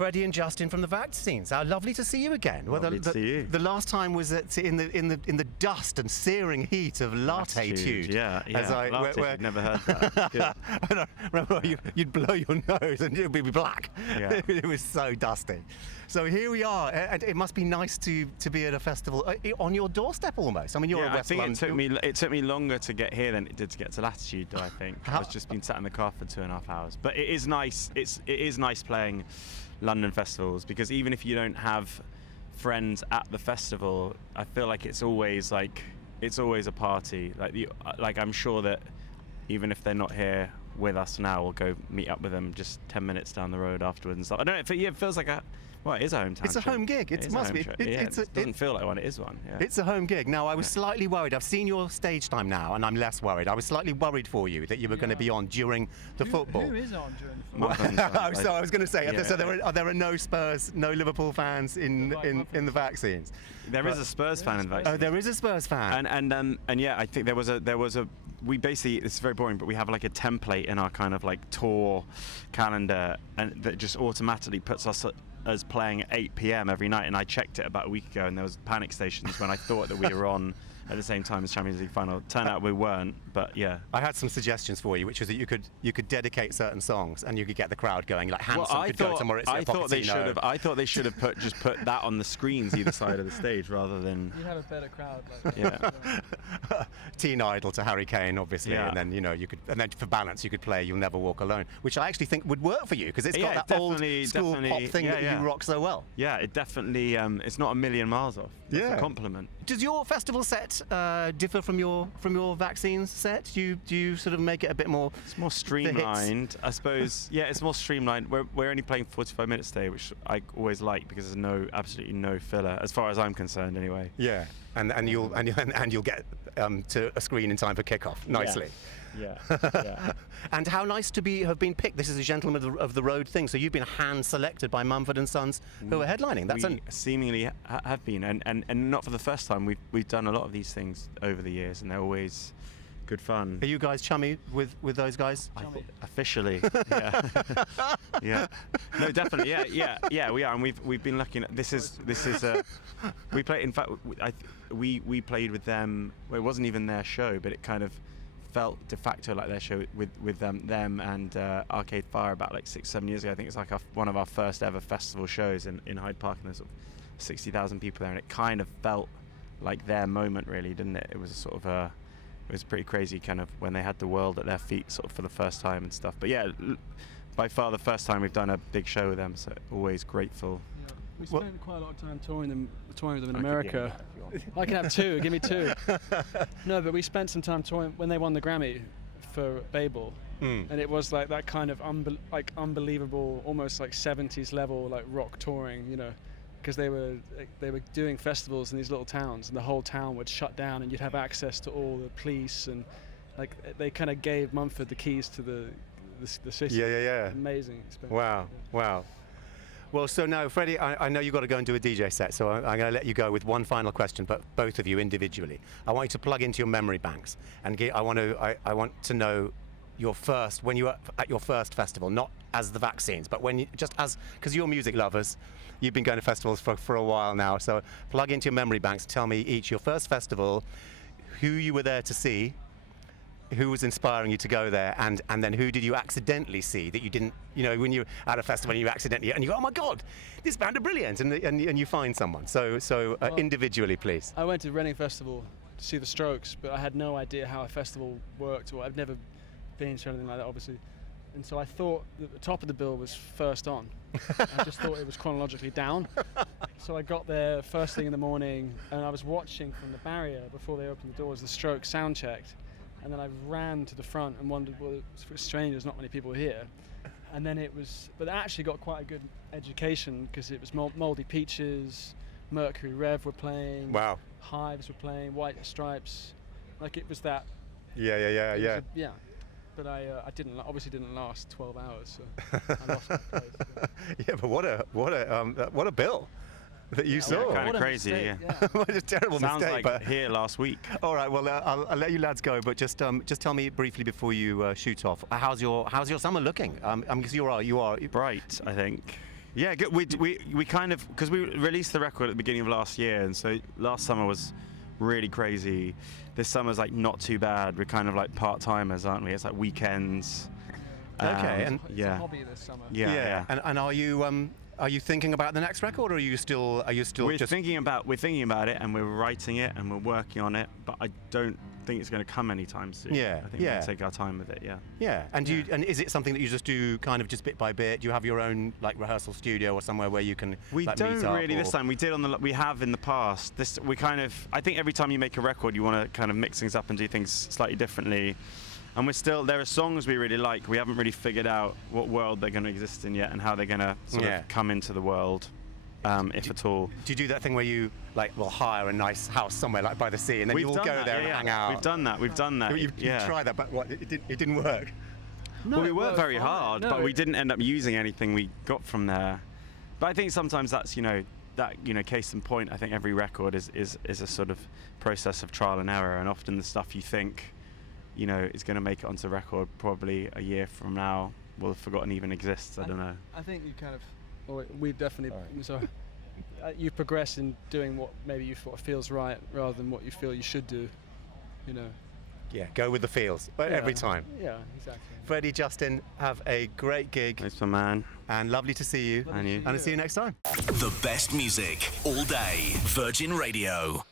Freddie and Justin from the Vaccines. How lovely to see you again. Lovely to see you. The last time was in the dust and searing heat of Latitude. Yeah. I've never heard that. Yeah. I remember you'd blow your nose and it would be black. Yeah. It was so dusty. So here we are, and it must be nice to be at a festival on your doorstep almost. I mean, you're in West London. It took me longer to get here than it did to get to Latitude, though. I think I've just been sat in the car for 2.5 hours. But it is nice. It is nice playing London festivals, because even if you don't have friends at the festival, I feel like it's always a party. Like I'm sure that even if they're not here with us now, we'll go meet up with them just 10 minutes down the road afterwards and stuff. I don't know. It feels like it is a hometown. It's a home gig. It must be. It doesn't feel like one. It is one. Yeah. It's a home gig. Now, I was slightly worried. I've seen your stage time now, and I'm less worried. I was slightly worried for you that you were going to be on during the football. Who is on during the football? So I was going to say, so there are no Spurs, no Liverpool fans in the Vaccines. There is a Spurs fan in the Vaccines. Oh, there is a Spurs fan. And yeah, I think there was a. We basically, it's very boring, but we have like a template in our kind of like tour calendar, and that just automatically puts us as playing at 8 p.m. every night. And I checked it about a week ago, and there was panic stations when I thought that we were on at the same time as Champions League final. Turned out we weren't, but yeah. I had some suggestions for you, which was that you could dedicate certain songs and you could get the crowd going. Like Hanson could go to Maurizio Pochettino. I thought they should have put that on the screens either side of the stage rather than. You'd have a better crowd. Teen Idol to Harry Kane, obviously, and then you could, and then for balance you could play "You'll Never Walk Alone," which I actually think would work for you because it's got that old school pop thing that you rock so well. Yeah, it definitely. It's not a million miles off. That's a compliment. Does your festival set differ from your Vaccines set? Do you sort of make it a bit more? It's more streamlined, I suppose. Yeah, it's more streamlined. We're only playing 45 minutes today, which I always like because there's absolutely no filler, as far as I'm concerned, anyway. Yeah, and you'll get to a screen in time for kickoff nicely. Yeah. And how nice to have been picked. This is a Gentleman of the Road thing. So you've been hand selected by Mumford & Sons, who are headlining. We seemingly have been, and not for the first time. We've done a lot of these things over the years, and they're always good fun. Are you guys chummy with those guys? Officially, yeah. Yeah. No, definitely, yeah. We are, and we've been lucky. This is we played. In fact, we played with them. Well, it wasn't even their show, but it kind of felt de facto like their show with them and Arcade Fire about like 6-7 years ago. I think it's like one of our first ever festival shows in Hyde Park, and there's sort of 60,000 people there, and it kind of felt like their moment, really, didn't it? It was sort of it was pretty crazy, kind of when they had the world at their feet, sort of for the first time and stuff. But yeah, by far the first time we've done a big show with them, so always grateful. Yeah. We spent quite a lot of time touring with them in America. I can have two. Give me two. No, but we spent some time touring when they won the Grammy for Babel, and it was like that kind of unbelievable, almost like 70s level like rock touring, because they were doing festivals in these little towns, and the whole town would shut down, and you'd have access to all the police, and like they kind of gave Mumford the keys to the city. Yeah. Amazing experience. Wow. Well, so now, Freddie, I know you've got to go and do a DJ set, so I'm going to let you go with one final question, but both of you individually. I want you to plug into your memory banks, and I want to know your first, when you were at your first festival, not as the Vaccines, but when you, just as, because you're music lovers, you've been going to festivals for a while now, so plug into your memory banks, tell me each your first festival, who you were there to see, who was inspiring you to go there, and then who did you accidentally see that you didn't, when you're at a festival and you accidentally, and you go, oh my God, this band are brilliant, and you find someone. So individually, please. I went to Reading Festival to see the Strokes, but I had no idea how a festival worked, or I've never been to anything like that, obviously. And so I thought that the top of the bill was first on. I just thought it was chronologically down. So I got there first thing in the morning, and I was watching from the barrier before they opened the doors, the Strokes sound checked. And then I ran to the front and wondered, well, it's strange, there's not many people here. And then but I actually got quite a good education because it was Mouldy Peaches, Mercury Rev were playing, wow, Hives were playing, White Stripes, like it was that. Yeah. Yeah. But I obviously didn't last 12 hours, so I lost my place. Yeah, but what a bill that you saw. Kind of crazy, yeah. What a terrible Sounds mistake. like here last week. All right, well, I'll let you lads go, but just tell me briefly before you shoot off. How's your summer looking? Because you are bright, I think. Yeah, good. We kind of, because we released the record at the beginning of last year, and so last summer was really crazy. This summer's like not too bad. We're kind of like part-timers, aren't we? It's like weekends. Okay, and It's a hobby this summer. Yeah. And are you thinking about the next record, or are you still We're just thinking about it, and we're writing it, and we're working on it, but I don't think it's going to come anytime soon. Yeah, I think we're going to take our time with it. Yeah. Yeah, and and is it something that you just do kind of just bit by bit? Do you have your own like rehearsal studio or somewhere where you can? We like, don't meet up, really or? this time. We have in the past. I think every time you make a record, you want to kind of mix things up and do things slightly differently. And there are songs we really like. We haven't really figured out what world they're going to exist in yet and how they're going to sort of come into the world, if at all. Do you do that thing where you hire a nice house somewhere like by the sea and then you all go there and hang out? We've done that. You've tried that, but what? It didn't work. No, well, we it worked very fine. hard, No, but we didn't end up using anything we got from there. But I think sometimes that's case in point. I think every record is a sort of process of trial and error, and often the stuff you think is going to make it onto record probably a year from now will have forgotten even exists. I don't know. I think you kind of, or we definitely. So you progress in doing what maybe you thought feels right rather than what you feel you should do. Yeah, go with the feels every time. Yeah, exactly. Freddie, Justin, have a great gig. Thanks, my man. And lovely to see you. And you. And I'll see you next time. The best music all day. Virgin Radio.